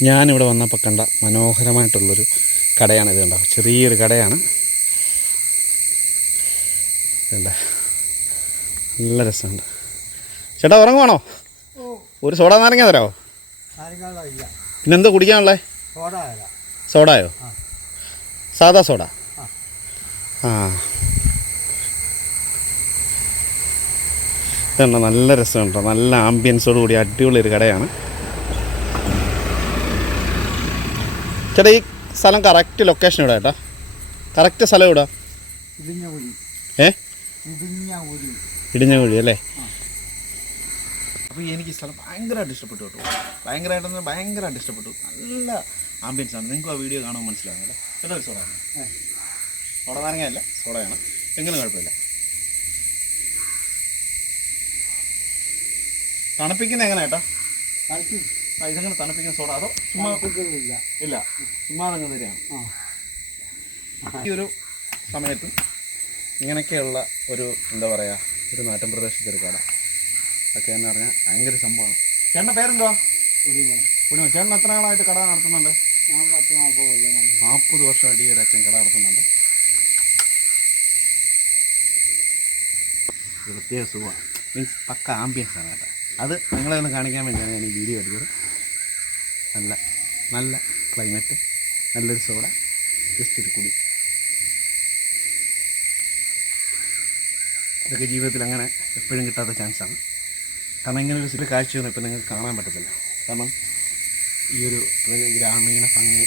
ഞാനിവിടെ വന്നപ്പോൾ കണ്ട മനോഹരമായിട്ടുള്ളൊരു കടയാണ് ഇത് കണ്ടോ? ചെറിയൊരു കടയാണ്. വേണ്ട നല്ല രസമുണ്ട്. ചേട്ടാ ഉറങ്ങുവാണോ? ഒരു സോഡ നാരങ്ങ തരാമോ പിന്നെ എന്താ കുടിക്കാനുള്ളത് സോഡായോ. സാദാ സോഡ? ആ. ആ. ഇതുണ്ട് നല്ല രസമുണ്ടോ. നല്ല ആംബിയൻസോട് കൂടി അടിപൊളി ഒരു കടയാണ്. ചേട്ടാ ഈ സ്ഥലം കറക്റ്റ് ലൊക്കേഷൻ ഇവിടെ ചേട്ടാ? കറക്റ്റ് സ്ഥലം ഇവിടെ ഏ? ഇടിഞ്ഞ കുഴി ഇടിഞ്ഞ കുഴി അല്ലേ. അപ്പോൾ എനിക്ക് ഈ സ്ഥലം ഭയങ്കരമായിട്ട് ഇഷ്ടപ്പെട്ടു കേട്ടോ. ഭയങ്കരമായിട്ട് ഭയങ്കരമായിട്ട് ഇഷ്ടപ്പെട്ടു. നല്ല ആംബിയൻസ് ആണ്. നിങ്ങൾക്ക് ആ വീഡിയോ കാണുമ്പോൾ മനസ്സിലാകും കേട്ടോ. കേട്ടോ സോഡ. സോഡ നാരങ്ങയല്ല സോഡയാണ് എങ്ങനെ കുഴപ്പമില്ല. തണുപ്പിക്കുന്ന എങ്ങനെയാട്ടോ ആ, ഇതെങ്ങനെ തണുപ്പിക്കുന്ന സോഡ അതോ ചുമ്മാ ഇല്ല ഇല്ല ചുമ്മാ അങ്ങ് തരികയാണ്. ആ. ഈ ഒരു സമയത്ത് ഇങ്ങനെയൊക്കെയുള്ള ഒരു എന്താ പറയുക ഒരു നാട്ടിൻ പ്രദേശത്തെ ഒരു കട. ഒക്കെ എന്ന് പറഞ്ഞാൽ ഭയങ്കര സംഭവമാണ്. ചേട്ടന്റെ പേരെന്തുവാ? പുണ്യം ചേട്ടൻ എത്ര നാളായിട്ട് കട നടത്തുന്നുണ്ട്? ഞാൻ പത്ത് നാൽപ്പത് കൊല്ലം നാൽപ്പത് വർഷമായിട്ട് ഈ ഒരു അച്ഛൻ കട നടത്തുന്നുണ്ട്. പ്രത്യേക സുഖമാണ്. മീൻസ് പക്ക ആംബിയൻസ് ആണ് കേട്ടോ. അത് നിങ്ങളെ ഒന്ന് കാണിക്കാൻ വേണ്ടിയാണ് ഞാൻ ഈ വീഡിയോ എടുത്തത്. നല്ല നല്ല ക്ലൈമറ്റ് നല്ലൊരു സോഡ ജസ്റ്റ് ഒരു കുടി. ഇതൊക്കെ ജീവിതത്തിൽ അങ്ങനെ എപ്പോഴും കിട്ടാത്ത ചാൻസാണ് കാരണം ഇങ്ങനെ ഒരു സില കാഴ്ചയൊന്നും ഇപ്പം നിങ്ങൾക്ക് കാണാൻ പറ്റത്തില്ല. കാരണം ഈ ഒരു ഗ്രാമീണ ഭംഗി